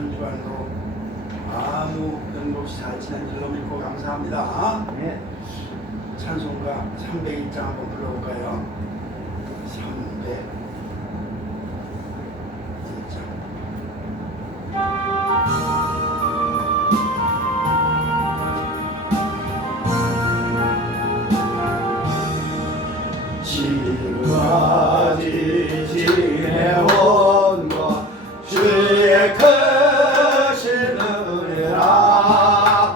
한 주간도 아무 변동 없이 잘 지낸 줄로 믿고 감사합니다. 네. 찬송가 301장 한번 불러볼까요? 301장. 지금까지 지내온 것 주의 크신 은혜라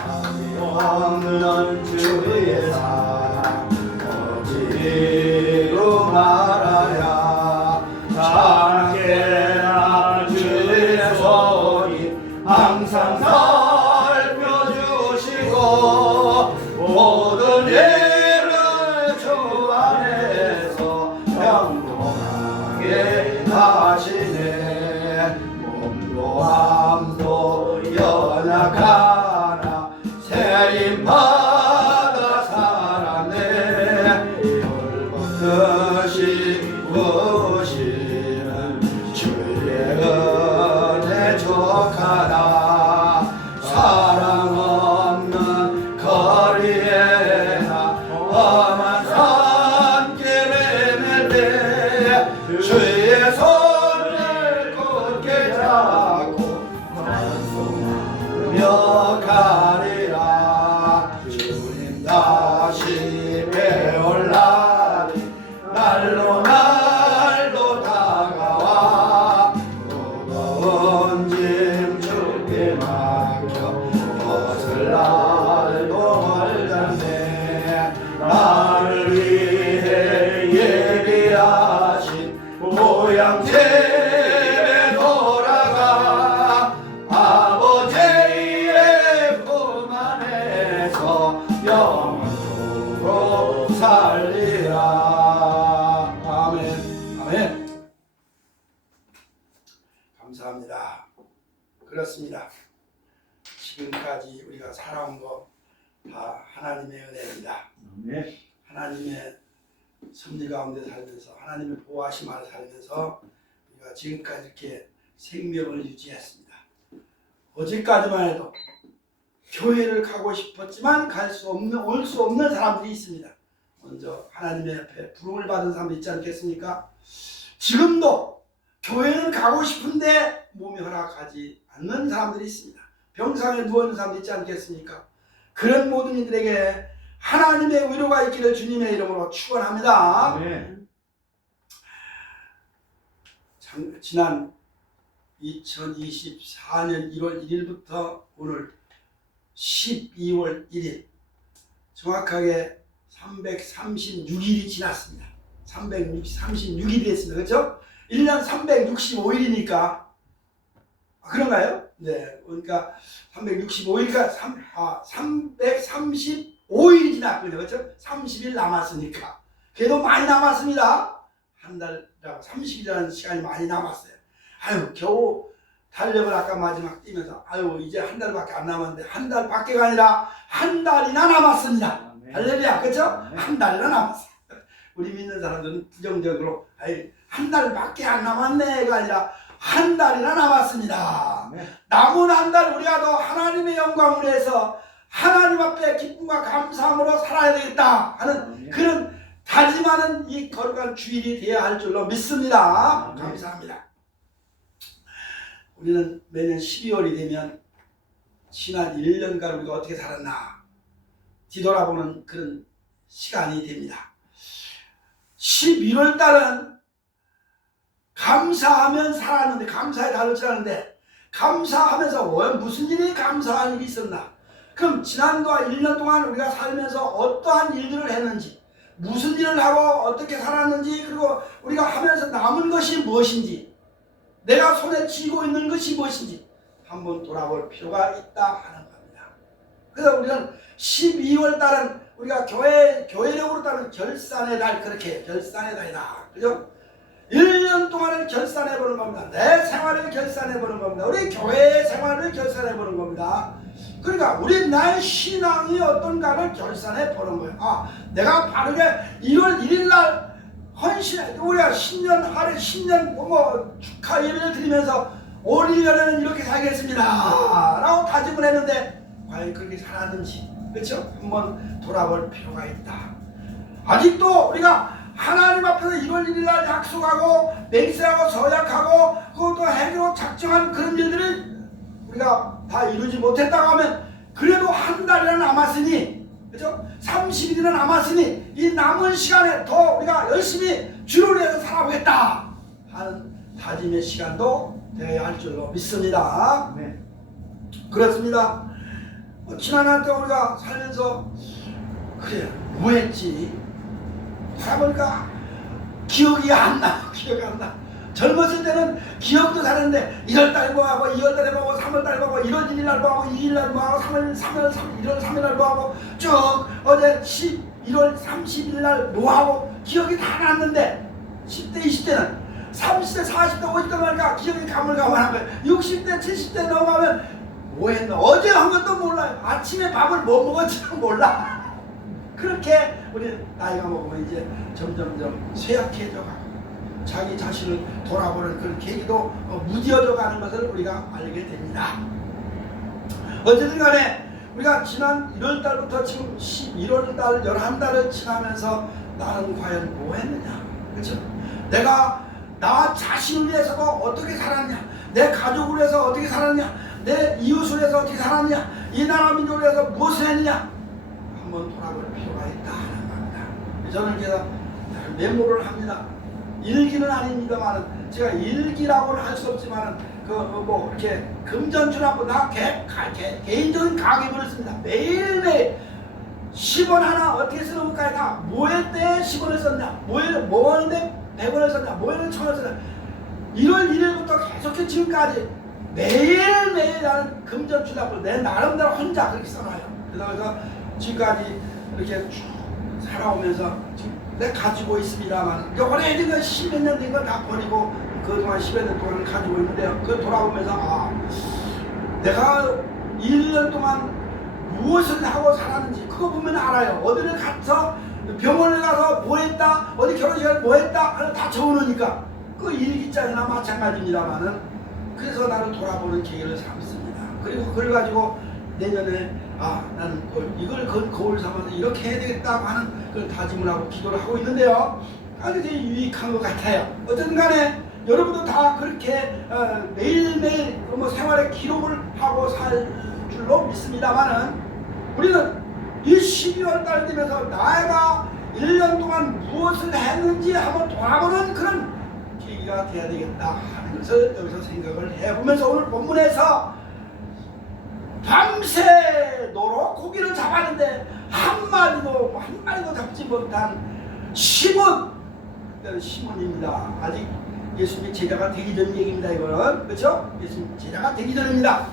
없는 주의 사랑 어디로 말하랴 작게나 주의 손이 항상 살펴주시고 모든 일을 주 안에서 평온하게 하시네 몸도 마음도 연약하나 세임받아 살았네 홀벗듯이 부으시는 주의 은혜 족하다 사랑 없는 거리에나 험한 산길에 낼 때 주의 손을 굳게 잡고 찬송하며 가리라 주님 다시 배울 날이 날로 날로 다가와 무거운 짐 주께 맡겨 벗을 날도 멀었네 나를 위해 예비하신 보양집에 돌아가 아버지의 품 안에서 영원토록 살리라 아멘 아멘. 감사합니다. 그렇습니다. 지금까지 우리가 살아온 거 다 하나님의 은혜입니다. 네. 하나님의 섭리 가운데 살면서 하나님의 보호하심 아래 살면서 우리가 지금까지 이렇게 생명을 유지했습니다. 어제까지만 해도 교회를 가고 싶었지만 갈 수 없는 올 수 없는 사람들이 있습니다. 먼저 하나님의 앞에 부름을 받은 사람도 있지 않겠습니까? 지금도 교회는 가고 싶은데 몸이 허락하지 않는 사람들이 있습니다. 병상에 누워있는 사람도 있지 않겠습니까? 그런 모든 이들에게 하나님의 위로가 있기를 주님의 이름으로 축원합니다. 네. 지난 2024년 1월 1일부터 오늘 12월 1일 정확하게 336일이 지났습니다. 336일이 됐습니다. 그렇죠? 1년 365일이니까 그런가요? 네. 그러니까 365일이니까 335일이 지났군요. 그렇죠? 30일 남았으니까. 그래도 많이 남았습니다. 한 달이라고 30일이라는 시간이 많이 남았어요. 아유, 겨우 달력을 아까 마지막 뛰면서 아유, 이제 한 달밖에 안 남았는데 한 달밖에가 아니라 한 달이나 남았습니다. 할렐루야. 그렇죠? 한 달이나 남았어요. 우리 믿는 사람들은 부정적으로 아유, 한 달밖에 안 남았네가 아니라 한 달이나 남았습니다. 남은 한 달 우리가 더 하나님의 영광을 위해서 하나님 앞에 기쁨과 감사함으로 살아야 되겠다 하는 그런 다짐하는 이 거룩한 주일이 되어야 할 줄로 믿습니다. 감사합니다. 우리는 매년 12월이 되면 지난 1년간 우리가 어떻게 살았나 뒤돌아보는 그런 시간이 됩니다. 11월 달은 감사하면 살았는데 감사의 달을 지났는데 감사하면서 무슨 일이 감사한 일이 있었나? 그럼 지난주와 1년 동안 우리가 살면서 어떠한 일들을 했는지 무슨 일을 하고 어떻게 살았는지 그리고 우리가 하면서 남은 것이 무엇인지 내가 손에 쥐고 있는 것이 무엇인지 한번 돌아볼 필요가 있다 하는 겁니다. 그래서 우리는 12월 달은 우리가 교회력으로 따르는 결산의 달 그렇게 결산의 달이다. 그죠? 1년 동안을 결산해보는 겁니다. 내 생활을 결산해보는 겁니다. 우리 교회 생활을 결산해보는 겁니다. 그러니까 우리 나의 신앙이 어떤가를 결산해보는 거예요. 아, 내가 바르게 1월 1일 날 우리가 신년 축하 예배를 드리면서 올 1년에는 이렇게 살겠습니다. 믿습니다 라고 다짐을 했는데 과연 그렇게 살았는지, 그렇죠? 한번 돌아볼 필요가 있다. 아직도 우리가 하나님 앞에서 1월 1일 날 약속하고 맹세하고 서약하고 그것도 해로 작정한 그런 일들을 우리가 다 이루지 못했다고 하면 그래도 한 달이나 남았으니, 그죠? 30일이나 남았으니 이 남은 시간에 더 우리가 열심히 주를 위해서 살아보겠다 하는 다짐의 시간도 되어야 할 줄로 믿습니다. 네. 그렇습니다. 지난 한 동안 우리가 살면서 그래 뭐 했지? 살아보니까 기억이 안 나. 기억이 안 나. 젊었을 때는 기억도 잘했는데 1월달에 뭐하고 2월달에 뭐하고 3월달에 뭐하고 1월 1일날 뭐하고 2일날 뭐하고 1월 3일날 뭐하고 쭉 어제 1월 30일날 뭐하고 기억이 다 났는데 10대 20대는 30대 40대 50대 말까 기억이 가물가물한 거예요. 60대 70대 넘어가면 뭐 했나? 어제 한 것도 몰라요. 아침에 밥을 뭐 먹었지도 몰라. 그렇게 우리 나이가 먹으면 이제 점점점 쇠약해져 가고 자기 자신을 돌아보는 그런 계기도 무뎌져 가는 것을 우리가 알게 됩니다. 어쨌든 간에 우리가 지난 1월달부터 지금 11월달 11달을 지나면서 나는 과연 뭐 했느냐, 그렇죠? 내가 나 자신을 위해서도 어떻게 살았냐, 내 가족을 위해서 어떻게 살았냐, 내 이웃을 위해서 어떻게 살았냐, 이 나라 민족을 위해서 무엇을 했느냐 한번 돌아볼 필요가 있다 하는 겁니다. 저는 그래서 메모를 합니다. 일기는 아닙니다만은 제가 일기라고는 할 수 없지만은 뭐 이렇게 금전주라고 나 개인적인 가계부를 씁니다. 매일매일 10원 하나 어떻게 쓰는 것까지 다 뭐할 때 10원을 썼냐, 뭐 하는데 100원을 썼냐, 뭐에는 1000원을 썼냐, 1월 1일부터 계속해서 지금까지 매일매일 나는 금전주라고 내 나름대로 혼자 그렇게 써놔요. 그래서 지금까지 이렇게 쭉 살아오면서 지금 내가 가지고 있습니다만 오래된 거 10몇 년 된 걸 다 버리고 그동안 10여 년 동안 가지고 있는데요. 그걸 돌아보면서 내가 1년 동안 무엇을 하고 살았는지 그거 보면 알아요. 어디를 가서 병원에 가서 뭐 했다, 어디 결혼식에 뭐 했다 다 적어놓으니까 그 일기장이나 마찬가지입니다만은 그래서 나를 돌아보는 계기를 삼습니다. 그리고 그걸 가지고 내년에 나는 이걸 거울 삼아서 이렇게 해야 되겠다고 하는 그런 다짐을 하고 기도를 하고 있는데요. 아주 되게 유익한 것 같아요. 어쨌든 간에 여러분도 다 그렇게 매일매일 뭐 생활의 기록을 하고 살 줄로 믿습니다만은 우리는 이 12월 달 되면서 나가 1년 동안 무엇을 했는지 한번 돌아보는 그런 계기가 돼야 되겠다 하는 것을 여기서 생각을 해보면서 오늘 본문에서 밤새도록 고기를 잡았는데 한 마리도 잡지 못한 시몬, 그때는 시몬입니다. 아직 예수님이 제자가 되기 전 얘기입니다. 이거는 그렇죠? 예수님 제자가 되기 전입니다.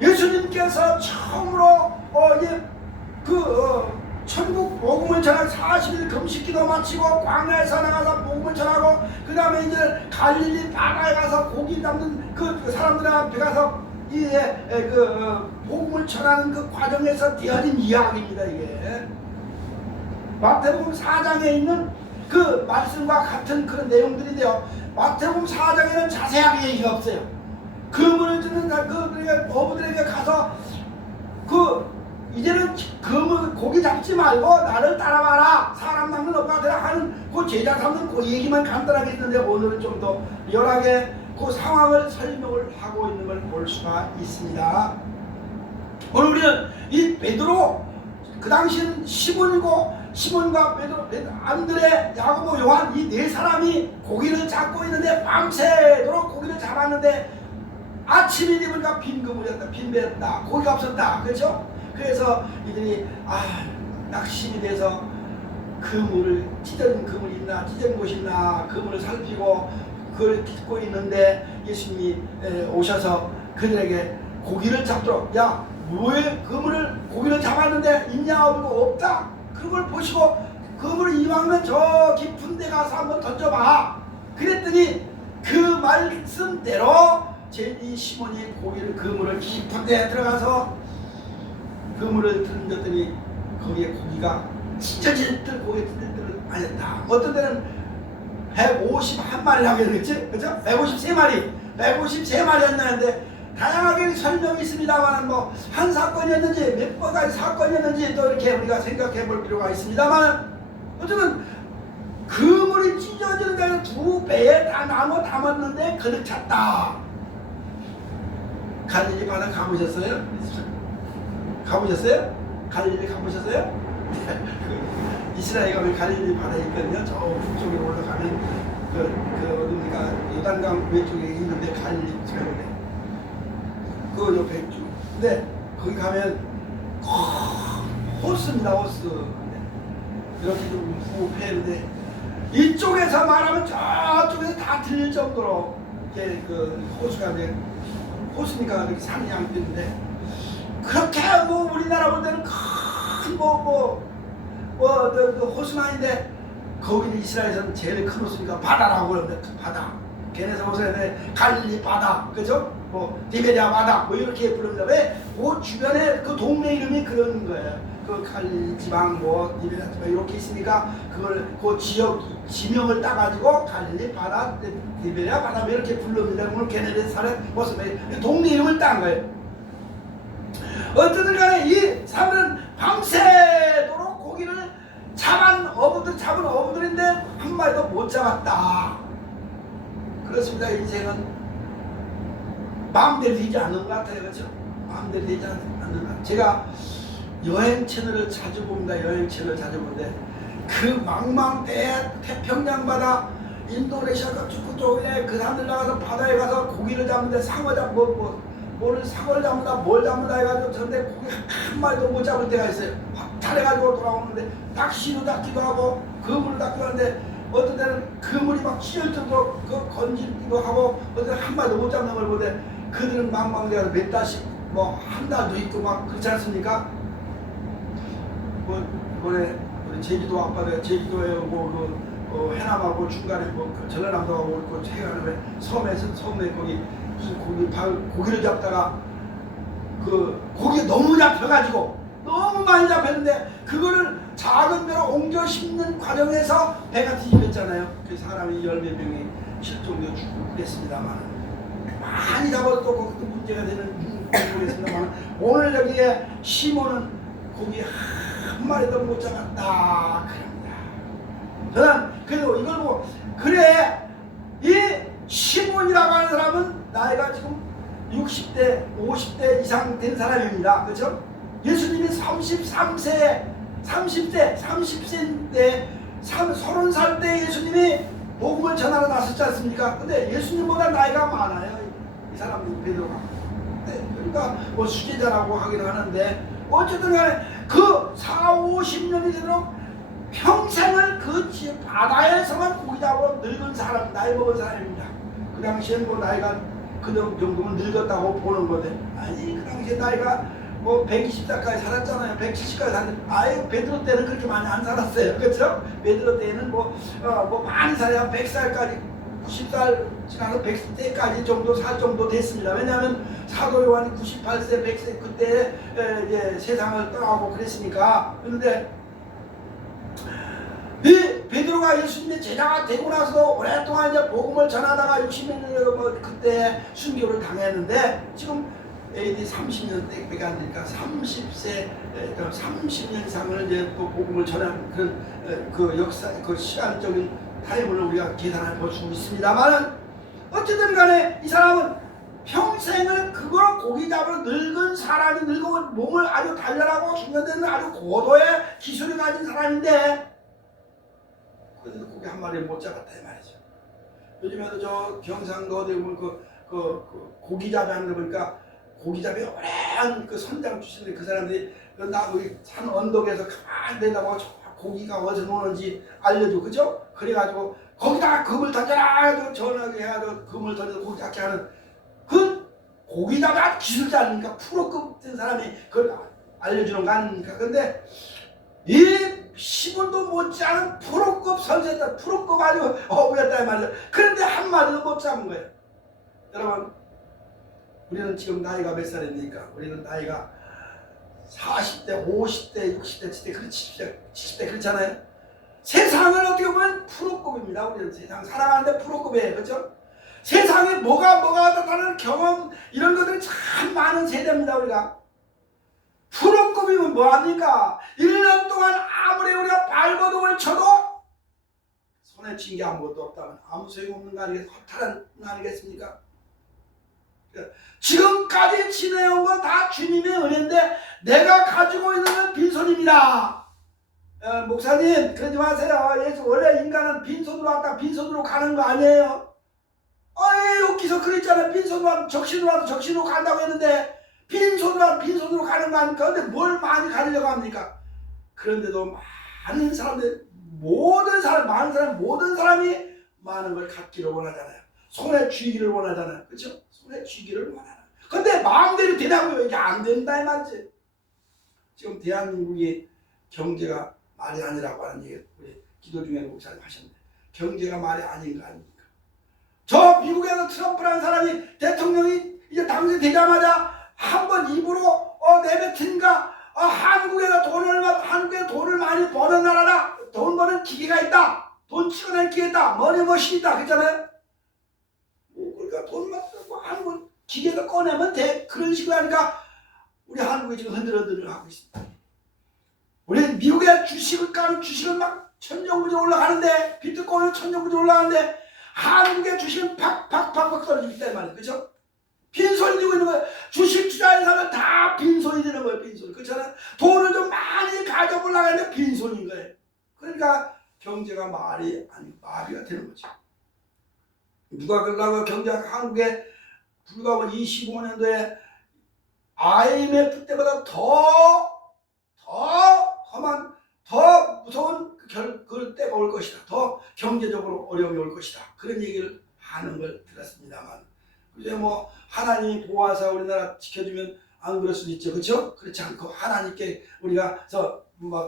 예수님께서 처음으로 천국 복음을 전하고 40일 금식기도 마치고 광야에서 나가서 복음을 전하고 그 다음에 이제 갈릴리 바다에 가서 고기 잡는 그 사람들 앞에 가서 복음을 전하는 그 과정에서 되어진 이야기입니다. 이게 마태복음 4장에 있는 그 말씀과 같은 그런 내용들인데요. 마태복음 4장에는 자세하게 얘기가 없어요. 금을 주는 그 어부들에게 가서 이제는 고기 잡지 말고 나를 따라와라, 사람 낚는 업가 되라 하는 그 제자 삼는 그 얘기만 간단하게 있는데 오늘은 좀 더 리얼하게 그 상황을 설명을 하고 있는 걸 볼 수가 있습니다. 오늘 우리는 이 베드로, 그 당시는 시몬과 베드로, 안드레, 야고보, 요한 이 네 사람이 고기를 잡고 있는데 밤새도록 고기를 잡았는데 아침이 되니까 빈 그물이었다, 빈 배였다, 고기가 없었다, 그렇죠? 그래서 이들이 낙심이 돼서 찢어진 그물이 있나, 찢어진 곳이 있나 그물을 살피고 그걸 깃고 있는데 예수님이 오셔서 그들에게 고기를 잡도록, 야 왜 고기를 잡았는데 있냐 없다, 그걸 보시고 그물을 이왕이면 저 깊은 데 가서 한번 던져봐. 그랬더니 그 말씀대로 이 시몬이 그물을 깊은 데 들어가서 그물을 던졌더니 거기에 고기가 찢어질 듯 고기 찢어질 듯 아니었다. 어떤 데는 151마리라고 했겠지? 그죠? 153마리 153마리였는데 다양하게 설명이 있습니다만 뭐 한 사건이었는지 몇 번까지 사건이었는지 또 이렇게 우리가 생각해 볼 필요가 있습니다만 어쨌든 그물이 찢어지는 데는 두 배에 다 나무 담았는데 그릇 찼다. 갈릴리 바다 가보셨어요? 가보셨어요? 갈릴리 가보셨어요? 이스라엘 가면 갈릴리 바다에 있거든요. 저 북쪽으로 올라가면 어딥니까? 요단강 왼쪽에 있는데 갈릴리 저런데 그 옆에 있죠. 근데 거기 가면 호수입니다. 호수. 이렇게 좀 후패인데 이쪽에서 말하면 저쪽에서 다 들릴 정도로 이렇게 그 호수가 이제 호수니까 이렇게 산이 양뜨는데 그렇게 뭐 우리나라 볼 때는 큰 호수는 아닌데 거기는 이스라엘에서는 제일 큰 호수니까 바다라고 그러는데 그 바다 걔네서 호수에 갈릴리 바다 그죠? 뭐 디베리아 바다 뭐 이렇게 부릅니다. 왜? 그 주변에 그 동네 이름이 그런 거예요. 그 갈릴리 지방 뭐 디베리아 지방 이렇게 있으니까 그걸 그 지역 지명을 따가지고 갈릴리 바다 디베리아 바다 뭐 이렇게 부릅니다. 오늘 걔네들 사는 모습에 동네 이름을 딴 거예요. 어쨌든 간에 이 사람들은 밤새도록 고기를 잡은 어부들인데 한 마리도 못 잡았다. 그렇습니다. 인생은 마음대로 되지 않는 것 같아요. 그렇죠? 마음대로 되지 않는 것 같아요. 제가 여행 채널을 자주 봅니다. 여행 채널 자주 보는데 그 망망대해 태평양 바다 인도네시아 그쪽에 그 사람들 나가서 바다에 가서 고기를 잡는데 상어 잡고 뭐를 상어를 잡는다 뭘 잡는다 해가지고 저런데 고기 한 마리도 못 잡을 때가 있어요. 확탈해가지고 돌아오는데 낚시로 낚기도 하고 그물을 낚기도 하는데 어떤 때는 그물이 막 찢을 정도로 건지기도 하고 어떤 때는 한 마리도 못 잡는 걸 보는데 그들은 망망대해서 몇 달씩 뭐 한 달도 있고 막 그렇지 않습니까? 이번에 우리 제주도 앞바다에 제주도에 해남하고 중간에 전라남도하고 그 해안에 섬에 거기 무슨 고기를 잡다가 그 고기 너무 잡혀가지고 너무 많이 잡혔는데 그거를 작은 배로 옮겨 싣는 과정에서 배가 뒤집혔잖아요. 그 사람이 10몇 명이 실종되어 죽고 그랬습니다만 많이 잡아도 또 그것도 문제가 되는 모르겠습니다만 오늘 여기에 시몬은 고기 한 마리도 못 잡았다 그럽니다. 저는 그래도 이걸 보고 그래 이 시몬이라고 하는 사람은 나이가 지금 60대 50대 이상 된 사람입니다. 그렇죠? 예수님이 30세인데 30살 때 예수님이 복음을 전하러 나섰지 않습니까? 근데 예수님보다 나이가 많아요. 이 사람이 베드로가. 그러니까 뭐 수제자라고 하기도 하는데 어쨌든 간에 그 40-50년이 되도록 평생을 그 바다에서만 고기 잡으러 늙은 사람, 나이 먹은 사람입니다. 그 당시엔 뭐 나이가 그 정도면 늙었다고 보는 건데 아니 그 당시에 나이가 뭐 120살까지 살았잖아요. 170까지 살았는데 아유 베드로 때는 그렇게 많이 안 살았어요. 그렇죠? 베드로 때는 뭐 많이 살아야 100살까지 90살 지나서 100세까지 정도 살 정도 됐습니다. 왜냐하면 사도 요한이 98세 100세 그때 이제 세상을 떠나고 그랬으니까. 그런데 이 베드로가 예수님의 제자가 되고 나서 오랫동안 이제 복음을 전하다가 60년 그때 순교를 당했는데 지금 AD 30년대밖에 안 되니까 30세 30년 이상을 이제 또 복음을 전한 그런 그 역사 그 시간적인 타임을 우리가 계산해 볼 수 있습니다만 어쨌든 간에 이 사람은 평생을 그걸 고기 잡으러 늙은 사람이 늙은 몸을 아주 단련하고 숙련되는 아주 고도의 기술을 가진 사람인데 그런데도 고기 한 마리 못 잡았다 이 말이죠. 요즘에도 저 경상도 어디 보면 그 고기잡이 하는 거 보니까 고기잡이 오랜 그 선장 출신들 그 사람들이 우리 산 언덕에서 가만히 내다보고 고기가 어디서 노는지 알려줘. 그죠? 그래가지고 거기다가 금을 던져라 해가지고 전화기 해가지고 금을 던져서 고기 잡게 하는 그 고기잡이 아주 기술자 아닙니까? 프로급 된 사람이 그걸 알려주는 거 아닙니까? 근데 이 시몬도 못지않은 프로급 선수였다. 프로급 아주 어부였다 이 말이죠. 그런데 한 마리도 못 잡은 거예요. 여러분 우리는 지금 나이가 몇 살입니까? 우리는 나이가 40대, 50대, 60대, 70대, 70대 그렇잖아요. 세상을 어떻게 보면 프로급입니다. 우리는 세상 살아가는데 프로급이에요. 그렇죠? 세상에 뭐가 어떻다는 경험 이런 것들이 참 많은 세대입니다. 우리가 프로급이면 뭐합니까? 1년 동안 아무리 우리가 발버둥을 쳐도 손에 쥔 게 아무것도 없다면 아무 소용없는 거 아니겠습니까? 허탈한 거 아니겠습니까? 지금까지 지내온 건 다 주님의 은혜인데 내가 가지고 있는 건 빈손입니다. 목사님 그러지 마세요. 예수 원래 인간은 빈손으로 왔다 빈손으로 가는 거 아니에요? 여기서 그랬잖아요. 빈손으로 와도 적신으로 와도 적신으로 간다고 했는데 빈손으로 와도 빈손으로 가는 거 아닙니까? 근데 뭘 많이 가지려고 합니까? 그런데도 많은 사람들 모든 사람이 많은 걸 갖기를 원하잖아요. 손에 쥐기를 원하잖아요. 그렇죠? 손에 쥐기를 원하는. 근데 마음대로 되냐고요. 이게 안 된다 이 말이지. 지금 대한민국이 경제가 말이 아니라고 하는 얘기 우리 기도 중에 목사님 하셨는데 경제가 말이 아닌 거 아닙니까? 저 미국에서 트럼프라는 사람이 대통령이 이제 당선되자마자 한번 입으로 내뱉으니까 한국에서 돈을 많이 버는 나라라. 돈 버는 기계가 있다. 돈 치고낸 기계가 있다. 머니머신이 있다. 그랬잖아요. 그러니까 돈만 쓰고 한국 기계도 꺼내면 돼. 그런 식으로 하니까 우리 한국이 지금 흔들흔들 하고 있습니다. 우리 미국의 주식은 막 천정부지 올라가는데 비트코인은 천정부지 올라가는데 한국의 주식은 팍팍팍팍 떨어지고 있다 이 말이에요. 그렇죠? 빈손이 되고 있는 거예요. 주식 투자하는 사람은 다 빈손이 되는 거예요. 빈손. 그렇잖아요. 돈을 좀 많이 가져보려고 하는데 빈손인 거예요. 그러니까 경제가 말이 아니 마비가 되는 거죠. 누가 그러려고 경제가 한국에 불과 25년도에 IMF 때보다 더 험한 더 무서운 그 때가 올 것이다. 더 경제적으로 어려움이 올 것이다. 그런 얘기를 하는 걸 들었습니다만 그죠? 뭐 하나님이 보호하사 우리나라 지켜주면 안 그럴 수도 있죠. 그렇죠? 그렇지 않고 하나님께 우리가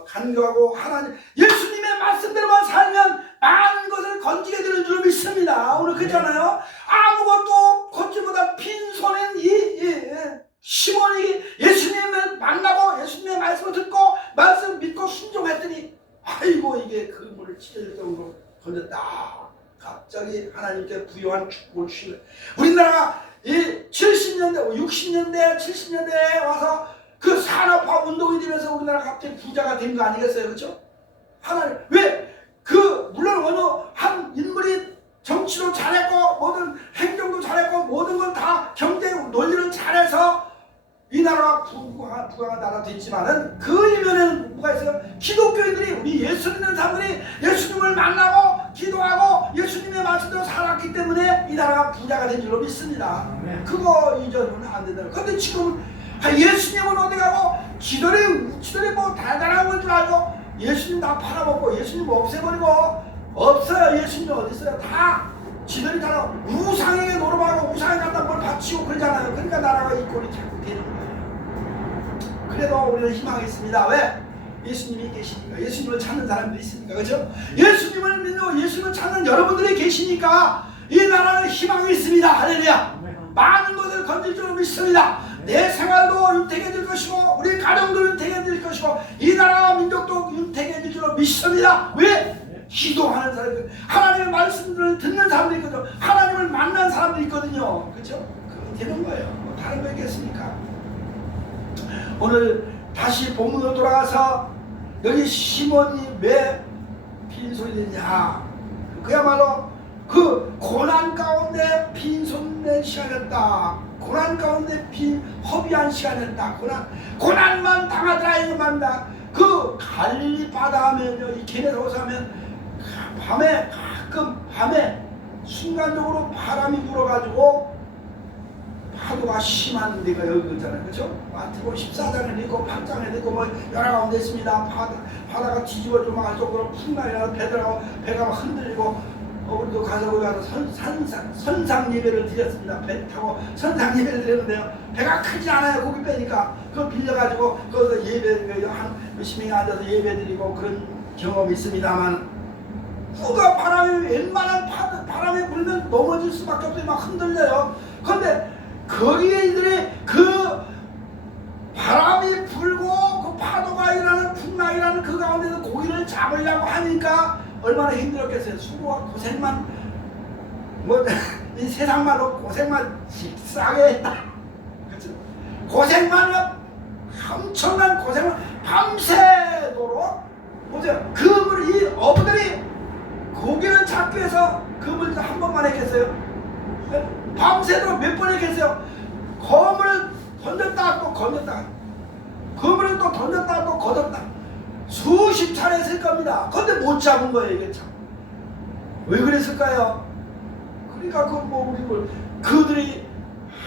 간구하고 하나님 예수님의 말씀대로만 살면 많은 것을 건지게 되는 줄 믿습니다. 오늘 그렇잖아요. 아무것도 걷지보다 빈손인 시몬이 예수님을 만나고 예수님의 말씀을 듣고 말씀 믿고 순종했더니 아이고 이게 그물을 찢을 정도로 건졌다. 갑자기 하나님께 부요한 축복을 주시는 우리나라가 이 70년대, 60년대, 70년대에 와서 그 산업화 운동이 되면서 우리나라가 갑자기 부자가 된 거 아니겠어요? 그렇죠? 하나님 물론 어느 한 인물이 정치도 잘했고 모든 행정도 잘했고 모든 건 다 경제 논리를 잘해서 이 나라가 부강한 나라 됐지만은 그 이면에는 뭐가 있어요? 기독교인들이 우리 예수 믿는 사람들이 예수님을 만나고 기도하고 예수님의 말씀대로 살았기 때문에 이 나라가 부자가 된 줄로 믿습니다. 그거 잊어서는 안 된다. 근데 지금 예수님은 어디 가고 지들이 뭐 대단한 건 줄 알고 예수님 다 팔아먹고 예수님 없애버리고 없어요. 예수님 어디 있어요? 다 지들이 다 우상에게 노름하고 우상에 갖다 뭘 바치고 그러잖아요. 그러니까 나라가 이 꼴이 자꾸 되는 거예요. 그래도 우리는 희망이 있습니다. 왜? 예수님이 계시니까. 예수님을 찾는 사람들이 있으니까. 그렇죠? 예수님을 믿고 예수님을 찾는 여러분들이 계시니까 이 나라는 희망이 있습니다. 할렐루야. 많은 것을 건질 줄 믿습니다. 내 생활도 윤택해질 것이고 우리 가정도 윤택해질 것이고 이 나라와 민족도 윤택해질 줄 믿습니다. 왜? 기도하는 사람들, 하나님의 말씀을 듣는 사람들이 있거든요. 하나님을 만난 사람들이 있거든요. 그렇죠? 그럼 되는 거예요. 뭐 다른 거 있겠습니까? 오늘 다시 본문으로 돌아가서 여기 시몬이 왜 빈손이 됐냐? 그야말로 그 고난 가운데 빈손된 시간이었다. 고난 가운데 허비한 시간이었다. 고난만 당하더라 이것만다. 그 갈릴리 바다 하면요, 이 게네사로서 하면 밤에 순간적으로 바람이 불어가지고 파도가 심한 데가 여기 있잖아요. 그렇죠? 마태복음 14장에 있고 8장에 있고 뭐 여러 가운데 있습니다. 바다가 뒤집어져 막 쪽으로 풍랑이 나서 배가 막 흔들리고 우리도 가서 거기 가서 선상 예배를 드렸습니다. 배 타고 선상 예배를 드렸는데요. 배가 크지 않아요. 고기 배니까 그거 빌려가지고 거기서 예배 한 몇십 명이 앉아서 예배 드리고 그런 경험이 있습니다만 누가 바람이 웬만한 바람이 불면 넘어질 수밖에 없어요. 막 흔들려요. 그런데 거기에 이들이 그 바람이 불고 그 파도가 일어나는 풍랑이라는 그 가운데서 고기를 잡으려고 하니까 얼마나 힘들었겠어요. 수고와 고생만 뭐 세상 말로 고생만 식사하게 했다. 그렇죠? 고생만 엄청난 고생을 밤새도록 보세요. 그물 이 어부들이 고기를 잡기 위해서 그물을 한 번만 했겠어요? 밤새도록 몇 번 했겠어요? 거물을 던졌다 또 건졌다, 그물을 또 던졌다 또 걷었다, 수십 차례 했을 겁니다. 그런데 못 잡은 거예요. 이게 참 왜 그랬을까요? 그러니까 그들이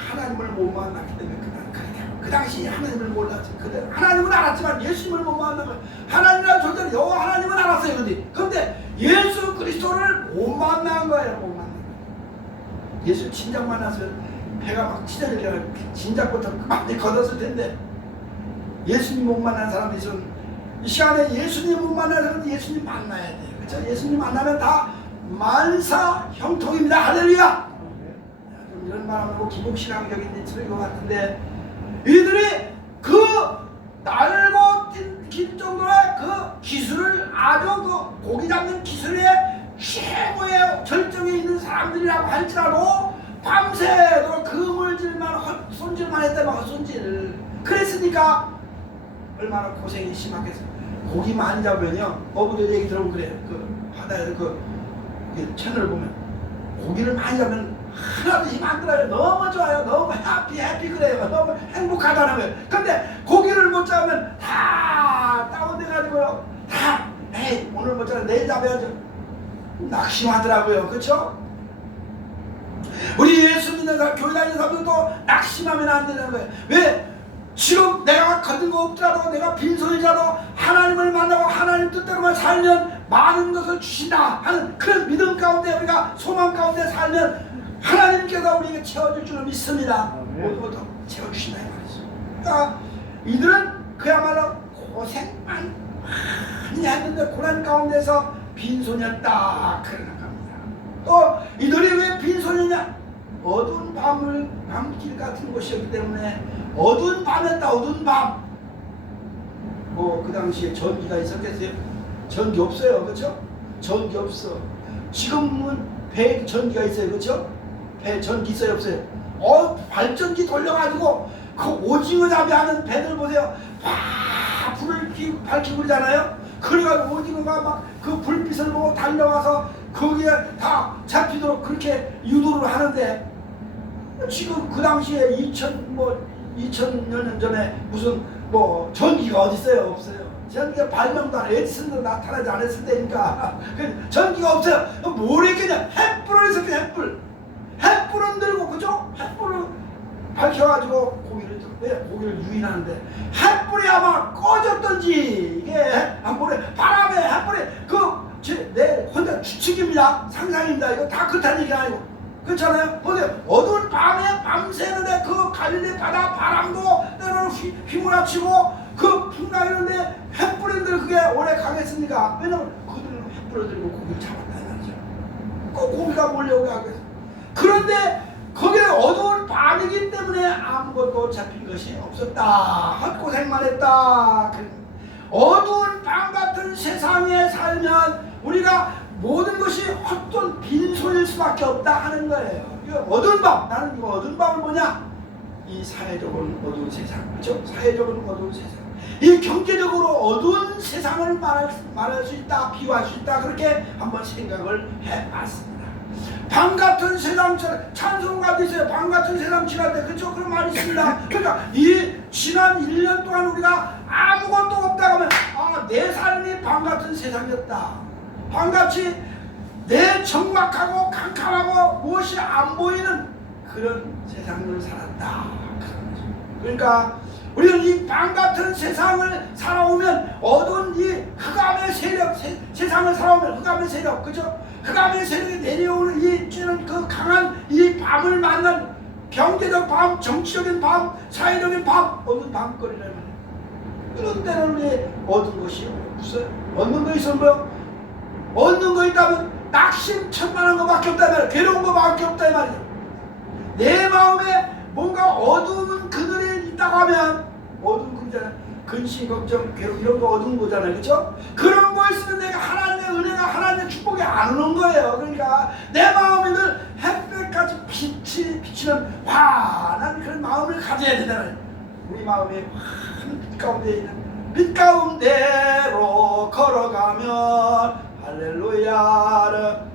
하나님을 못 만났기 때문에 그 당시 하나님을 몰랐지. 그들 하나님은 알았지만 예수님을 못 만난 거예요. 하나님이라는 존재는 여호와 하나님은 알았어요. 그런데 예수 그리스도를 못 만난 거예요. 못 만난 거예요. 예수 진작 만났으면 배가 막 찢어지려 진작부터 많이 걷었을 텐데, 예수님 못 만난 사람이 있으면 이 시간에 예수님 못 만난 사람은 예수님 만나야 돼요. 그렇죠? 예수님 만나면 다 만사 형통입니다. 할렐루야. 좀 이런 말하면 기복신앙적인 것 같은데, 이들이 그 날고 길 정도의 그 기술을, 아주 그 고기 잡는 기술의 최고의 절정에 있는 사람들이라고 할지라도 밤새도록 그물질만 손질만 했다면 헛손질. 그랬으니까 얼마나 고생이 심하겠어요. 고기 많이 잡으면요, 어부들 얘기 들어보면 그래요. 그 바다에서 그 채널을 보면 고기를 많이 잡으면 하나도 힘 안 들어요. 너무 좋아요. 너무 해피 그래요. 너무 행복하다는 거예요. 근데 고기를 못 잡으면 다 다운돼가지고요, 다 에이 오늘 못 잡아 내일 잡아야죠, 낙심하더라고요. 그렇죠? 우리 예수 믿는 사람, 교회 다니는 사람들도 낙심하면 안 되는 거예요. 왜? 지금 내가 가진 거 없더라도, 내가 빈손이라도 하나님을 만나고 하나님 뜻대로만 살면 많은 것을 주신다 하는 그런 믿음 가운데, 우리가 소망 가운데 살면 하나님께서 우리에게 채워줄 줄을 믿습니다. 모든 것도 채워주신다 이 말이죠. 그러니까 이들은 그야말로 고생만 많이 했는데 고난 가운데서 빈손이었다 그러는 겁니다. 또 이들이 왜 빈손이냐? 어두운 밤길 같은 곳이었기 때문에 어두운 밤이었다. 어두운 밤. 그 당시에 전기가 있었겠어요? 전기 없어요. 그렇죠? 전기 없어. 지금은 배에 전기가 있어요. 그렇죠? 배 전기 있어요? 없어요? 발전기 돌려가지고 그 오징어 잡이 하는 배들 보세요. 막 불을 밝히고 그러잖아요. 그래가지고 오징어가 막 그 불빛을 보고 달려와서 거기에 다 잡히도록 그렇게 유도를 하는데, 지금 그 당시에 2000년 전에 무슨 전기가 어디 있어요? 없어요. 전기가 발명도 안 해. 에디슨도 나타나지 않았을 때니까 전기가 없어요. 뭘 했겠냐? 햇불을 했었겠냐. 햇불은 들고, 그죠? 햇불을 밝혀가지고 고기를 유인하는데, 햇불이 아마 꺼졌던지 이게 햇불에 바람에 햇불이 내 혼자 추측입니다. 상상입니다. 이거 다 그렇다는 얘기가 아니고, 그렇잖아요. 근데 어두운 밤에 밤새는데 그 갈릴리 바다 바람도 때로는 휘몰아치고 그 풍랑이는데 햇불인들 그게 오래 가겠습니까? 왜냐면 그들은 햇불을 들고 고기를 잡았다는 말이죠. 고기가 몰려오게 하고 있어요. 그런데 거기에 어두운 밤이기 때문에 아무것도 잡힌 것이 없었다. 헛고생만 했다. 어두운 밤 같은 세상에 살면 우리가 모든 것이 헛돈 빈손일 수밖에 없다 하는 거예요. 어두운 밤, 나는 이거 어두운 밤은 뭐냐? 이 사회적으로 어두운 세상, 그렇죠? 사회적으로 어두운 세상, 이 경제적으로 어두운 세상을 말할 수 있다, 비유할 수 있다, 그렇게 한번 생각을 해봤습니다. 밤 같은 세상처럼 찬송가도 있어요. 밤 같은 세상 지날 때, 그렇죠? 그런 말이 있습니다. 그러니까 이 지난 1년 동안 우리가 아무것도 없다고 하면 내 삶이 밤 같은 세상이었다. 밤같이 내 적막하고 캄캄하고 무엇이 안 보이는 그런 세상을 살았다. 그러니까 우리는 이 밤같은 세상을 살아오면, 어두운 이 흑암의 세력, 세상을 살아오면 흑암의 세력, 그죠? 흑암의 세력이 내려오는 이 그 강한 이 밤을 만난 경제적 밤, 정치적인 밤, 사회적인 밤, 어두운 밤거리라는 말이에요. 그런 때는 우리 얻은 것이 없어요. 얻는 거 있으면 뭐요? 얻는 거 있다면 낙심천만한 것밖에 없다 말이야. 괴로운 것밖에 없다 말이야. 내 마음에 뭔가 어두운 그늘이 있다고 하면, 어두운 그잖아. 근심, 걱정, 괴로움 이런 거 어두운 거잖아요. 그렇죠? 그런 거 있으면 내가 하나님의 은혜가, 하나님의 축복이 안 오는 거예요. 그러니까 내 마음에 늘 햇볕 끝까지 빛이 비치는 환한 그런 마음을 가져야 된다는, 우리 마음에 환한 빛 가운데 있는 빛 가운데로 걸어가면 할렐루야를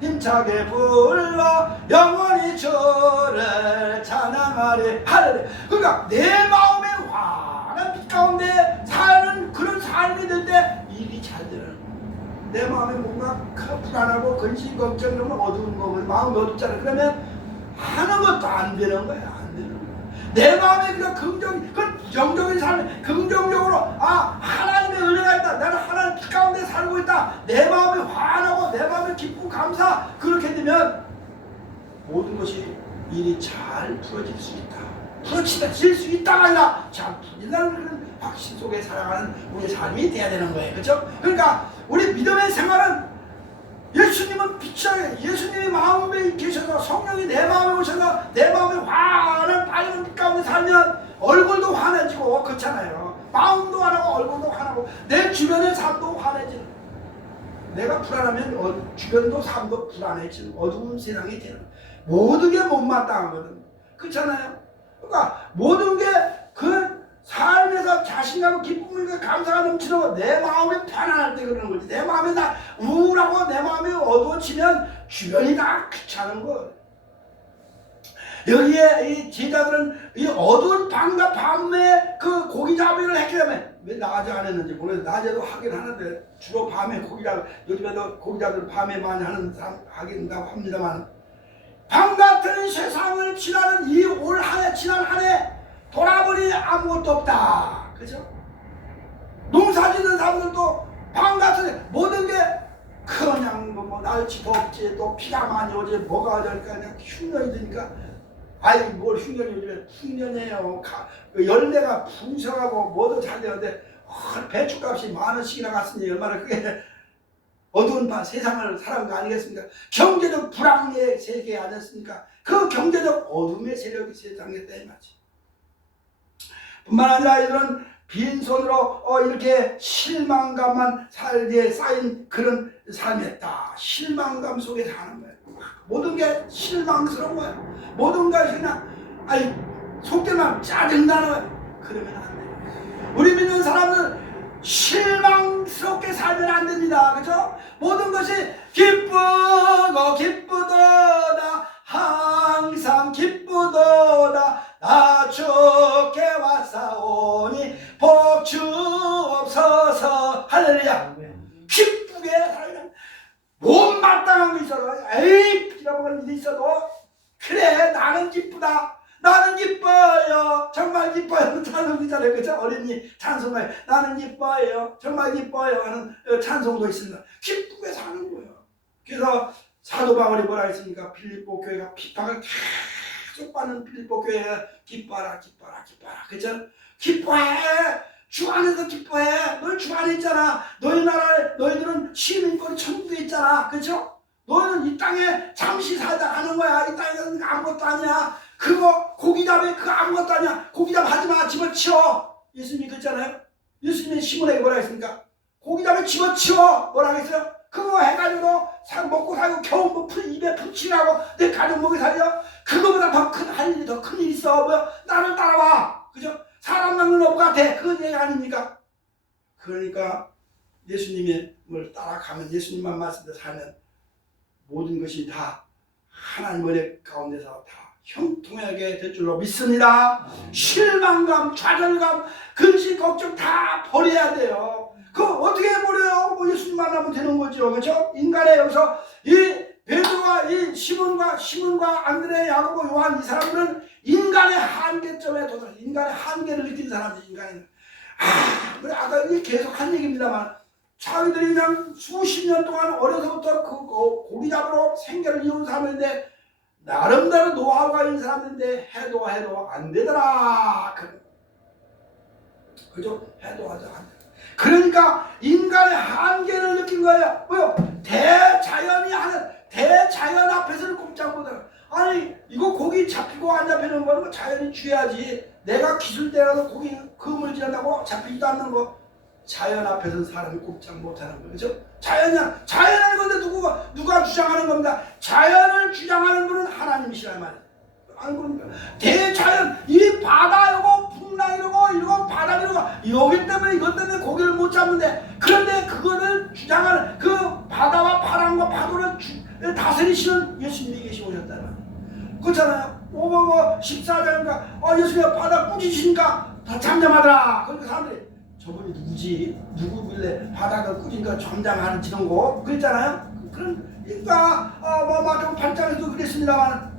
힘차게 불러 영원히 주를 찬양하리. 할렐루야. 그러니까 내 마음에 환한 빛 가운데 사는 그런 삶이 될 때 일이 잘 되는 거야. 내 마음에 뭔가 불안하고 근심 걱정 이런 거 어두운 거, 마음이 어둡잖아. 그러면 하는 것도 안 되는 거야. 안 되는 거야. 내 마음에 그냥 부정적인 삶, 긍정적으로 하나님의 은혜가 있다, 나는 하나님 빛 가운데 살고 있다, 내 마음이 환하고 내 마음이 기쁘고 감사, 그렇게 되면 모든 것이 일이 잘 풀어질 수 있다, 풀어질 수 있다가 아니라 잘 풀린다는 그런 확신 속에 살아가는 우리의 삶이 돼야 되는 거예요. 그렇죠? 그러니까 우리 믿음의 생활은, 예수님은 빛이야. 예수님이 마음에 계셔서 성령이 내 마음에 오셔서 내 마음에 환한 밝은 빛 가운데 살면 얼굴도 환해지고 그렇잖아요. 마음도 환하고 얼굴도 환하고 내 주변의 삶도 환해지는, 내가 불안하면 주변도 삶도 불안해지는 어두운 세상이 되는, 모든 게 못마땅하거든. 그렇잖아요. 그러니까 모든 게 그 삶에서 자신감, 기쁨과 감사가 넘치는 내 마음이 편안할 때 그러는 거지. 내 마음이 다 우울하고 내 마음이 어두워지면 주변이 다 귀찮은 거. 여기에 이 제자들은 이 어두운 밤과 밤에 그 고기 잡이를 했기 때문에, 왜 낮에 안 했는지 모르겠어요. 낮에도 하긴 하는데 주로 밤에 요즘에도 고기 잡이를 밤에 많이 하는 사람 하긴 합니다만, 밤 같은 세상을 지나는 이 올 한 해, 지난 한 해 돌아보니 아무것도 없다. 그죠? 농사 짓는 사람들도 밤 같은 모든 게 그냥 뭐 날씨 덥지, 또 비가 많이 오지, 뭐가 어떨까, 그냥 흉년이 드니까, 아이 뭘 흉년이, 요즘에 흉년이에요. 열매가 풍성하고 뭐도 잘 되는데 배추값이 10,000원씩이나 갔으니 얼마나 그게 어두운 세상을 살아온 거 아니겠습니까? 경제적 불황의 세계에 아니었습니까? 그 경제적 어둠의 세력이 세상에 때문이지. 뿐만 아니라 이들은 빈손으로 이렇게 실망감만 살기에 쌓인 그런 삶이었다. 실망감 속에 사는 거예요. 모든 게 실망스러운 거예요. 모든 것이 그냥 속되면 짜증나는 거예요. 그러면 안 돼요. 우리 믿는 사람은 실망스럽게 살면 안 됩니다. 그렇죠? 모든 것이 기쁘고 기쁘도다, 항상 기쁘도다, 나 주께 왔사오니 복 주옵소서. 할렐루야. 기쁘게 살면, 못마땅한 거 있어도, 빌어먹은 일이 있어도, 그래 나는 기쁘다, 나는 기뻐요, 정말 기뻐요, 찬송이잖아요. 그죠? 어린이 찬송가에 나는 기뻐요, 정말 기뻐요 하는 찬송도 있습니다. 기쁘게 사는 거예요. 그래서 사도 바울이 뭐라 했습니까? 빌립보 교회가 비판을 계속 받는 빌립보 교회가 기뻐하라, 기뻐하라, 기뻐하라. 그죠? 기뻐해. 주 안에서 기뻐해. 너희 주 안에 있잖아. 너희 나라에, 너희들은 시민권 천국에 있잖아. 그죠? 너희는 이 땅에 잠시 살다 가는 거야. 이 땅에서는 아무것도 아니야. 그거 고기잡이 그거 아무것도 아니야. 고기잡이 하지마, 집어치워. 예수님이 그랬잖아요. 예수님이 시몬에게 뭐라 했습니까? 고기잡이 집어치워. 뭐라 했어요? 그거 해가지고 먹고 살고 겨우 뭐 입에 붙이라고 내 가족 먹이 살려? 그거보다 더 큰 할 일이 더 큰 일이 있어. 뭐 나를 따라와. 그죠? 사람 낚는 업 같아. 그건 얘기 아닙니까? 그러니까 예수님을 따라가면, 예수님만 말씀대로 살면 모든 것이 다 하나님 은혜 가운데서 다 형통하게 될 줄로 믿습니다. 실망감, 좌절감, 근심, 걱정 다 버려야 돼요. 그거 어떻게 버려요? 뭐 예수님 만나면 되는 거죠. 그렇죠? 인간의 여기서 이 베드로와 이 시몬과 안드레, 야고보, 요한, 이 사람들은 인간의 한계점에 도달해. 인간의 한계를 느낀 사람들, 인간은. 그래 아까 이게 계속 한 얘기입니다만, 자기들이 그냥 수십 년 동안 어려서부터 그 고기 잡으러 생계를 이어온 사람인데, 나름대로 노하우가 있는 사람인데 해도 안 되더라. 그죠? 해도 안 되더라. 그러니까 인간의 한계를 느낀 거예요. 뭐요? 대자연 앞에서는 꼼짝 못해요. 아니 이거 고기 잡히고 안 잡히는 거는 자연이 쥐야지. 내가 기술대라도 고기 그물 지낸다고 잡히지도 않는 거. 자연 앞에서는 사람이 꼼짝 못하는 거예요. 그죠? 자연은 건데 누가 주장하는 겁니다. 자연을 주장하는 분은 하나님이시란 말이에요. 안 그럽니까? 대자연, 이 바다이고 풍랑이고 이러고 바다이고 여기 때문에 이것 때문에 고기를 못 잡는데, 그런데 그거를 주장하는 그 바다와 바람과 파도를 다스리시는 예수님이 계시 오셨다는 말이에요. 그렇잖아요. 14장인가 예수님이 바다 꾸짖으니까 다 잠잠하더라. 그러니까 사람들이 저분이 누구지? 누구길래 바다가 꾸짖으니까 잠잠하는지는 거 그랬잖아요. 그러니까 마태복음 8장에도 그랬습니다만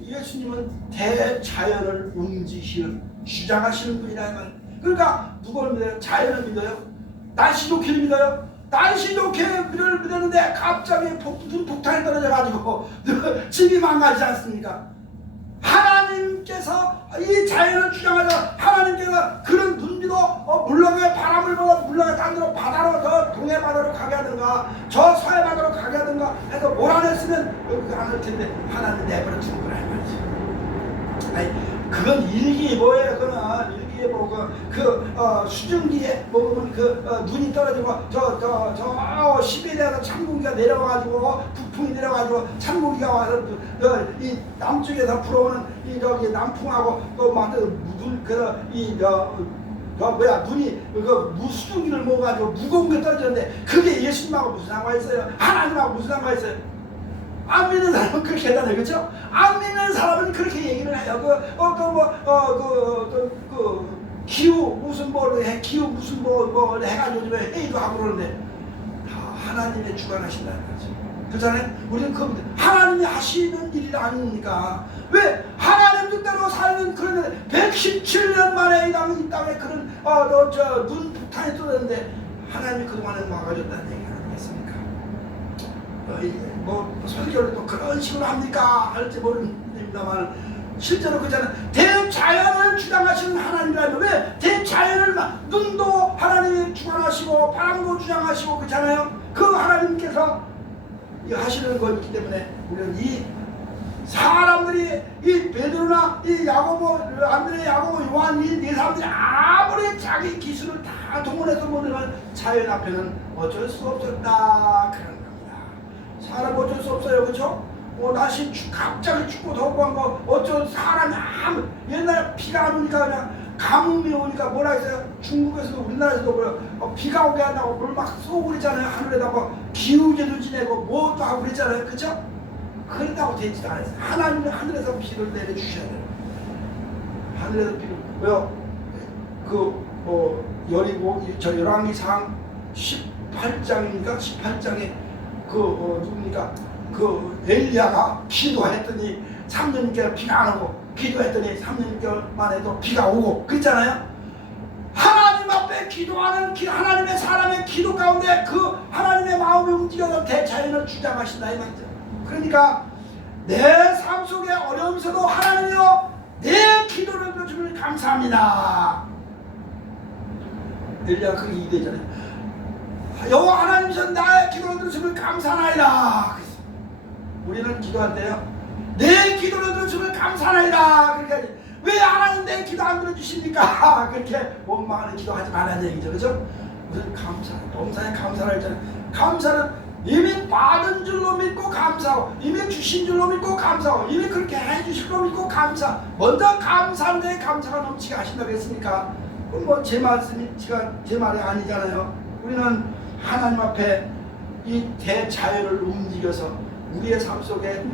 예수님은 대자연을 움직이시는 주장하시는 분이라 말이에요. 그러니까 누구를 믿어요? 자연을 믿어요? 날씨 좋기를 믿어요? 날씨 좋게를 믿었는데 갑자기 폭탄이 떨어져가지고 집이 망가지지 않습니까? 하나님께서 이 자연을 주장하자 하나님께서 그런 눈비도 물러가게 바람을 보고 물러가게 딴 데로 바다로 저 동해 바다로 가게 하든가 저 서해 바다로 가게 하든가 해서 몰아냈으면 여기 안 올 텐데 하나님 내버려 두는 거라 이 말이지. 아니 그건 일기예보예요. 그거는 일기예보 수증기에 먹으면 눈이 떨어지고 저 시베리아에서 찬공기가 내려와가지고 북풍이 내려가지고 찬공기가 와서 이 남쪽에서 불어오는 이 저기 남풍하고 눈이 무수증기를 먹어가지고 무거운 게 떨어졌는데 그게 예수님하고 무슨 상관이 있어요? 하나님하고 무슨 상관이 있어요? 안 믿는 사람은 그렇게 하잖아요. 그렇죠? 안 믿는 사람은 그렇게 얘기를 해요. 기후 무슨 기후 무슨 해가지고 요즘에 회의도 하고 그러는데 다 하나님의 주관하신다는 거죠. 그렇잖아요? 우리는 하나님이 하시는 일이 아닙니까? 왜 하나님 뜻대로 살는 그런 117년 만에 이 땅에 그런 눈 폭탄이 떨어졌는데 하나님이 그동안에 막아줬다는 얘기 아니겠습니까? 설교를 또 그런 식으로 합니까? 할지 모릅니다만 실제로 그잖아요. 대자연을 주장하시는 하나님이라면 왜 대자연을 눈도 하나님이 주관하시고 바람도 주장하시고 그렇잖아요. 그 하나님께서 하시는 거기 때문에 우리는 이 사람들이 이 베드로나 이 야고보 안드레 야고보 요한 이 네 사람들이 아무리 자기 기술을 다 동원해서 보면 자연 앞에는 어쩔 수 없었다 그런 사람 어쩔 수 없어요. 그렇죠? 날씨 갑자기 춥고 덥고 한 거 어쩔 사람이 옛날에 비가 안 오니까 그냥 가뭄이 오니까 뭐라 했어요? 중국에서도 우리나라에서도 비가 오게 한다고 물 막 쏘고 그랬잖아요. 하늘에다 기우제도 지내고 뭐도 하고 그랬잖아요. 그렇죠? 그런다고 되지도 않았어요. 하나님은 하늘에서 비를 내려주셔야 돼요. 하늘에서 비를 왜요? 열왕기상 18장이니까 18장에 누굽니까? 엘리야가 기도했더니 3년째 비가 안 오고 기도했더니 3년개월 만에도 비가 오고 그랬잖아요. 하나님 앞에 기도하는 하나님의 사람의 기도 가운데 그 하나님의 마음을 움직여서 대자연을 주장하신다 이 말이죠. 그러니까 내 삶 속에 어려움에서도 하나님이여 내 기도를 들어주면 감사합니다. 엘리야가 그게 이대잖아요. 여호와 하나님이신 나의 기도를 들으시면 감사하나이다. 우리는 기도할 때요 내 기도를 들으시면 감사하나이다 그렇게 하지. 왜 하나님 내 기도 안 들어주십니까? 그렇게 원망하는 기도하지 말라는 얘기죠. 그죠? 우리는 범사에 감사를 했잖아요. 감사는 이미 받은 줄로 믿고 감사하고 이미 주신 줄로 믿고 감사하고 이미 그렇게 해주실 거 믿고 감사. 먼저 감사한데 감사가 넘치게 하신다고 했습니까? 그럼 제 말씀이 제 말이 아니잖아요. 우리는 하나님 앞에 이 대자연을 움직여서 우리의 삶 속에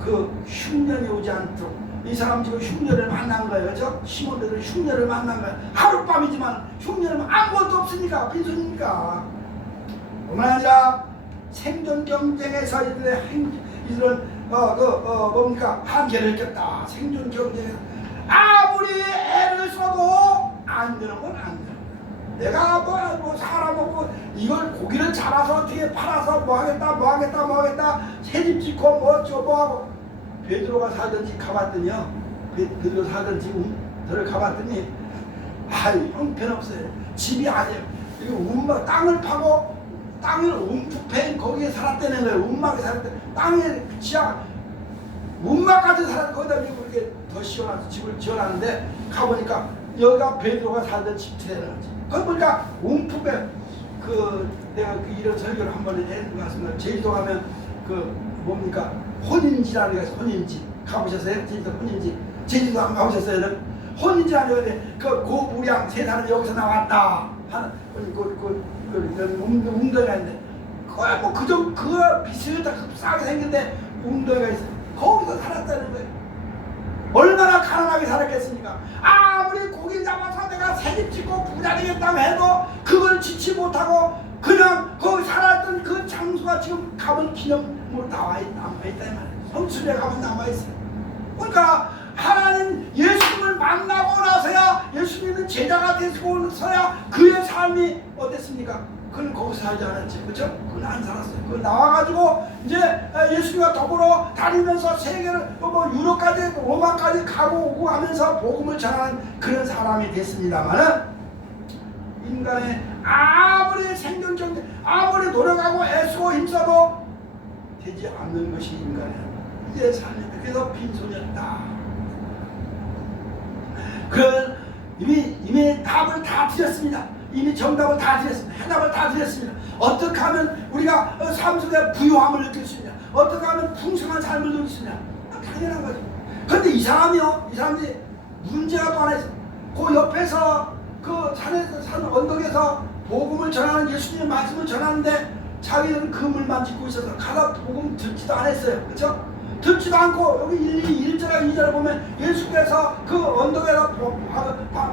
그 흉년이 오지 않도록 이 사람 지금 흉년을 만난 거예요. 그렇죠? 시몬들은 흉년을 만난 거예요. 하룻밤이지만 흉년은 아무것도 없으니까 빈손이니까. 뿐만 아니라 생존 경쟁에서 이들은 뭡니까? 한계를 느꼈다. 생존 경쟁에서 아무리 애를 써도 안 되는 건 안 되는 거야. 내가 사람 먹고 이걸 고기를 잡아서 어떻게 팔아서 뭐하겠다 새집 짓고 뭐하고 베드로가 살던지 가봤더니요. 베드로 살던지 들을 가봤더니 형편없어요. 집이 아니에요. 이거 땅을 파고 땅을 움푹 거기에 살았다는 거예요. 움막에 살았대. 땅에 지하 움막 같은 사람 거기다 이렇게 더 시원한 집을 지어놨는데 가보니까 여기가 베드로가 살던 집터라는 거지. 거기 보니까 움푹에 내가 이런 설교를 한 번에 했는 것 같습니다. 제주도 가면 뭡니까 혼인지라는 게 있어요. 혼인지 가보셨어요? 제주도 혼인지. 제주도 안 가보셨어요? 혼인지라는 건데 고부량 세 사람이 여기서 나왔다 하는 웅덩이가 있는데 거의 뭐 그거 비슷하게 흡사하게 생긴데 웅덩이가 있어요. 거기서 살았다는 거예요. 얼마나 가난하게 살았겠습니까? 아무리 고기 잡아서 내가 새집 짓고 부자 되겠다고 해도 그걸 짓지 못하고 그냥 거기 살았던 그 장소가 지금 가면 기념으로 남아있다 말이에요. 성춘에 가면 남아있어요. 그러니까 하나님 예수님을 만나고 나서야 예수님은 제자가 되고서야 그의 삶이 어땠습니까? 그는 거기서 살지 않았지, 그렇죠? 그는 안 살았어요. 그 나와가지고 이제 예수님과 더불어 다니면서 세계를 뭐 유럽까지 로마까지 가고 오고 하면서 복음을 전하는 그런 사람이 됐습니다만은 인간의 아무리 생존적 아무리 노력하고 애쓰고 힘써도 되지 않는 것이 인간의 이제 삶입니다. 그래서 빈손이었다. 그런 이미 답을 다 드렸습니다. 이미 정답을 다 드렸습니다. 해답을 다 드렸습니다. 어떻게 하면 우리가 삶 속에 부유함을 느낄 수 있냐? 어떻게 하면 풍성한 삶을 누릴 수 있냐? 당연한 거죠. 그런데 이 사람들이 문제가 또 하나 있어요. 그 옆에서 그 산 언덕에서 복음을 전하는 예수님의 말씀을 전하는데 자기는 그물만 짓고 있어서 가다 복음 듣지도 않았어요. 그렇죠? 듣지도 않고 여기 1절과 2절을 보면 예수께서 그 언덕에서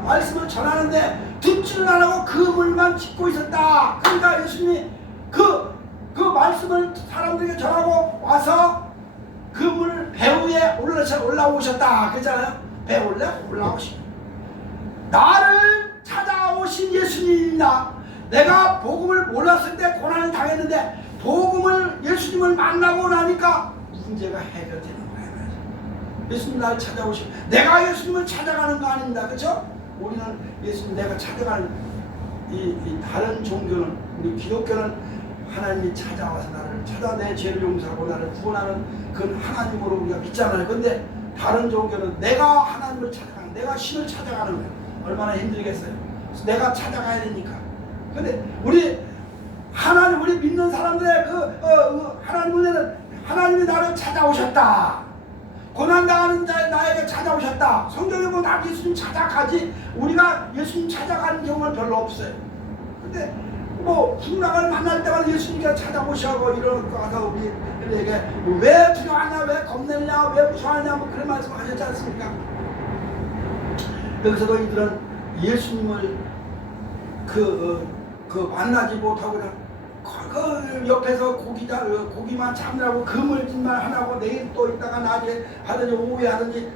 말씀을 전하는데 듣지는 안 하고 그물만 짓고 있었다. 그러니까 예수님이 그 말씀을 사람들에게 전하고 와서 그물 배 위에 올라오셨다. 그렇잖아요. 배 올라오신 나를 찾아오신 예수님입니다. 내가 복음을 몰랐을 때 고난을 당했는데 복음을 예수님을 만나고 나니까 문제가 해결되는 거예요. 예수님 나를 찾아오시고 내가 예수님을 찾아가는 거 아닙니다. 그렇죠? 우리는 예수님 내가 찾아가는 이 다른 종교는 우리 기독교는 하나님이 찾아와서 나를 찾아 내 죄를 용서하고 나를 구원하는 그 하나님으로 우리가 믿잖아요. 근데 다른 종교는 내가 하나님을 찾아가는 내가 신을 찾아가는 거예요. 얼마나 힘들겠어요. 내가 찾아가야 되니까. 근데 우리 믿는 사람들의 하나님 문제는 하나님이 나를 찾아오셨다. 고난당하는 자에 나에게 찾아오셨다. 성경에 보면 다 예수님 찾아가지 우리가 예수님 찾아가는 경우는 별로 없어요. 근데 뭐 풍랑을 만날 때마다 예수님께서 찾아오시고 이럴 거 같아 우리에게 왜 두려워하냐 왜 겁내냐 왜 무서워하냐 뭐 그런 말씀 하셨지 않습니까? 여기서도 이들은 예수님을 만나지 못하고 그냥 그 옆에서 고기만 잡느라고 그물짓만 하라고 내일 또 있다가 낮에 하든지 오후에 하든지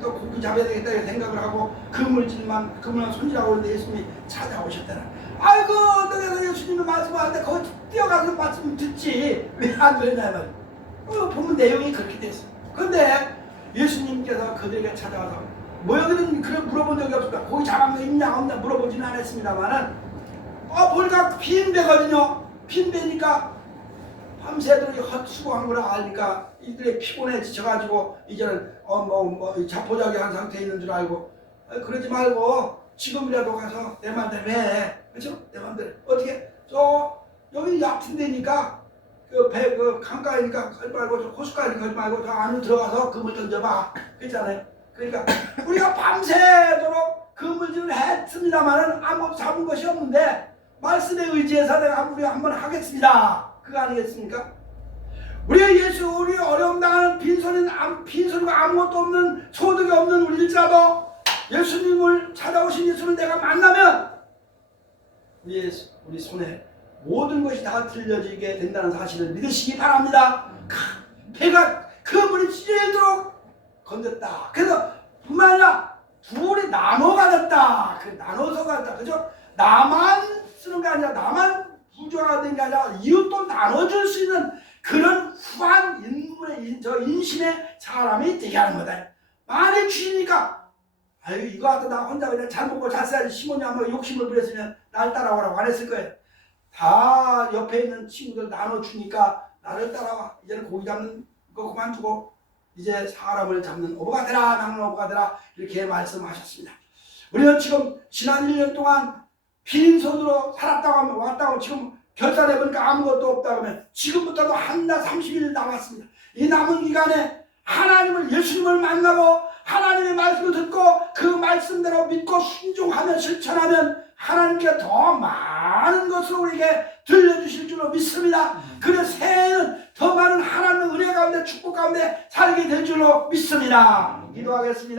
또 고기 잡아야 되겠다 생각을 하고 그물만 손질하고 있는데 예수님이 찾아오셨더라. 아이고 너네가 예수님의 말씀하는데 거기 뛰어가서 말씀 듣지 왜 안 그랬냐 말이야. 보면 내용이 그렇게 됐어. 근데 예수님께서 그들에게 찾아와서 뭐 여기는 그래 물어본 적이 없습니다. 고기 잡은 거 있냐 없냐 물어보지는 않았습니다만은 보니까 빈 배거든요. 빈 배니까 밤새도록 헛수고한 걸 아니까 이들이 피곤해 지쳐가지고 이제는 자포자기 한 상태에 있는 줄 알고 그러지 말고 지금이라도 가서 내 맘대로 해. 그렇죠? 내 맘대로 어떻게 여기 얕은 데니까 강가이니까 가지 말고 호숫가이니까 가지 말고 저 안으로 들어가서 그물 던져봐. 그렇잖아요. 그러니까 우리가 밤새도록 그물질을 했습니다만은 아무 잡은 것이 없는데 말씀에 의지해서 내가 우리가 한번 하겠습니다. 그거 아니겠습니까? 우리 어려움 당하는 빈손과 아무것도 없는 소득이 없는 우리일지라도 예수님을 찾아오신 예수를 내가 만나면 우리 손에 모든 것이 다 들려지게 된다는 사실을 믿으시기 바랍니다. 배가 그물이 찢어지도록 건졌다. 그래서 뿐만 아니라 둘이 나눠가 됐다. 나눠서 갔다. 그죠? 나만 쓰는 게 아니라 나만 부조가 된 게 아니라 이웃도 나눠줄 수 있는 그런 후한 인신의 사람이 되게 하는 거다. 많이 주시니까 아유 이거 하다 나 혼자 그냥 잘 먹고 잘 써야지 시몬이 아마 욕심을 부렸으면 날 따라오라고 안 했을 거예요. 다 옆에 있는 친구들 나눠주니까 나를 따라와. 이제는 고기 잡는 거 그만두고 이제 사람을 잡는 어부가 되라. 나는 어부가 되라. 이렇게 말씀하셨습니다. 우리는 지금 지난 1년 동안 빈손으로 살았다고 하면 왔다고 지금 결산해보니까 아무것도 없다고 하면 지금부터도 한 달 30일 남았습니다. 이 남은 기간에 하나님을 예수님을 만나고 하나님의 말씀을 듣고 그 말씀대로 믿고 순종하며 실천하면 하나님께 더 많은 것을 우리에게 들려주실 줄로 믿습니다. 그래서 새해에는 더 많은 하나님의 은혜 가운데 축복 가운데 살게 될 줄로 믿습니다. 기도하겠습니다.